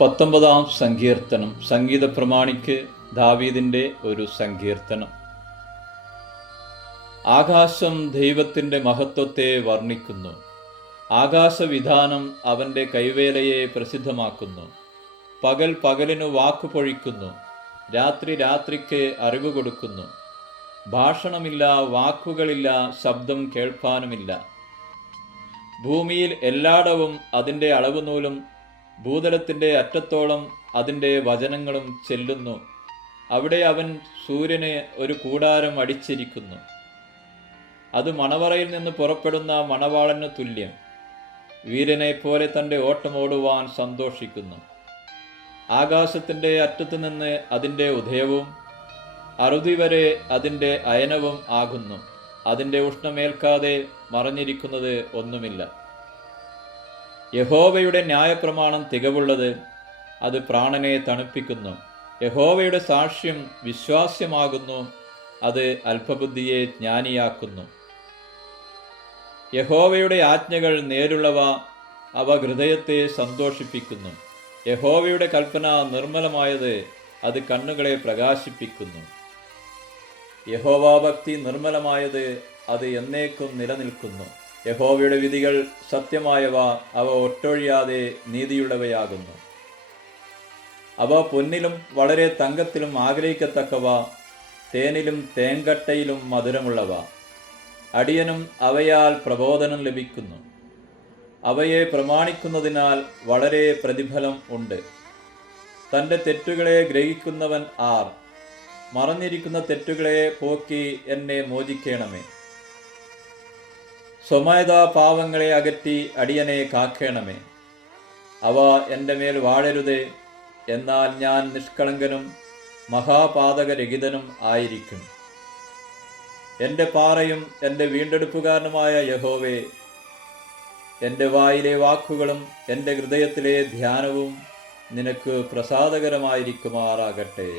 പത്തൊമ്പതാം സങ്കീർത്തനം. സംഗീത പ്രമാണിക്ക് ദാവീദിന്റെ ഒരു സങ്കീർത്തനം. ആകാശം ദൈവത്തിന്റെ മഹത്വത്തെ വർണിക്കുന്നു. ആകാശവിധാനം അവന്റെ കൈവേലയെ പ്രസിദ്ധമാക്കുന്നു. പകൽ പകലിനു വാക്കുപൊഴിക്കുന്നു. രാത്രി രാത്രിക്ക് അറിവ് കൊടുക്കുന്നു. ഭാഷണമില്ല വാക്കുകളില്ല ശബ്ദം കേൾപ്പാനുമില്ല. ഭൂമിയിൽ എല്ലായിടവും അതിന്റെ അളവുനൂലും ഭൂതലത്തിന്റെ അറ്റത്തോളം അതിന്റെ വചനങ്ങളും ചെല്ലുന്നു. അവിടെ അവൻ സൂര്യനെ ഒരു കൂടാരം അടിച്ചിരിക്കുന്നു. അത് മണവറയിൽ നിന്ന് പുറപ്പെടുന്ന മണവാളന് തുല്യം. വീരനെ പോലെ തന്റെ ഓട്ടമോടുവാൻ സന്തോഷിക്കുന്നു. ആകാശത്തിന്റെ അറ്റത്തു നിന്ന് അതിന്റെ ഉദയവും അറുതി വരെ അതിന്റെ അയനവും ആകുന്നു. അതിന്റെ ഉഷ്ണമേൽക്കാതെ മറഞ്ഞിരിക്കുന്നത് ഒന്നുമില്ല. യഹോവയുടെ ന്യായപ്രമാണം തികവുള്ളത് അത് പ്രാണനെ തണുപ്പിക്കുന്നു. യഹോവയുടെ സാക്ഷ്യം വിശ്വാസ്യമാകുന്നു അത് അല്പബുദ്ധിയെ ജ്ഞാനിയാക്കുന്നു. യഹോവയുടെ ആജ്ഞകൾ നേരുള്ളവ അവ ഹൃദയത്തെ സന്തോഷിപ്പിക്കുന്നു. യഹോവയുടെ കൽപ്പന നിർമ്മലമായത് അത് കണ്ണുകളെ പ്രകാശിപ്പിക്കുന്നു. യഹോവാഭക്തി നിർമ്മലമായത് അത് എന്നേക്കും നിലനിൽക്കുന്നു. യഹോവയുടെ വിധികൾ സത്യമായവ അവ ഒട്ടൊഴിയാതെ നീതിയുള്ളവയാകുന്നു. അവ പൊന്നിലും വളരെ തങ്കത്തിലും ആഗ്രഹിക്കത്തക്കവ തേനിലും തേങ്കട്ടയിലും മധുരമുള്ളവ. അടിയനും അവയാൽ പ്രബോധനം ലഭിക്കുന്നു. അവയെ പ്രമാണിക്കുന്നതിനാൽ വളരെ പ്രതിഫലം ഉണ്ട്. തന്റെ തെറ്റുകളെ ഗ്രഹിക്കുന്നവൻ ആർ? മറഞ്ഞിരിക്കുന്ന തെറ്റുകളെ പോക്കി എന്നെ മോചിക്കണമേ. സ്വമേധ പാവങ്ങളെ അകറ്റി അടിയനെ കാക്കേണമേ. അവ എന്റെ മേൽ വാഴരുതേ എന്നാൽ ഞാൻ നിഷ്കളങ്കനും മഹാപാതകരഹിതനും ആയിരിക്കും. എന്റെ പാറയും എന്റെ വീണ്ടെടുപ്പുകാരനുമായ യഹോവേ എന്റെ വായിലെ വാക്കുകളും എന്റെ ഹൃദയത്തിലെ ധ്യാനവും നിനക്ക് പ്രസാദകരമായിരിക്കുമാറാകട്ടെ.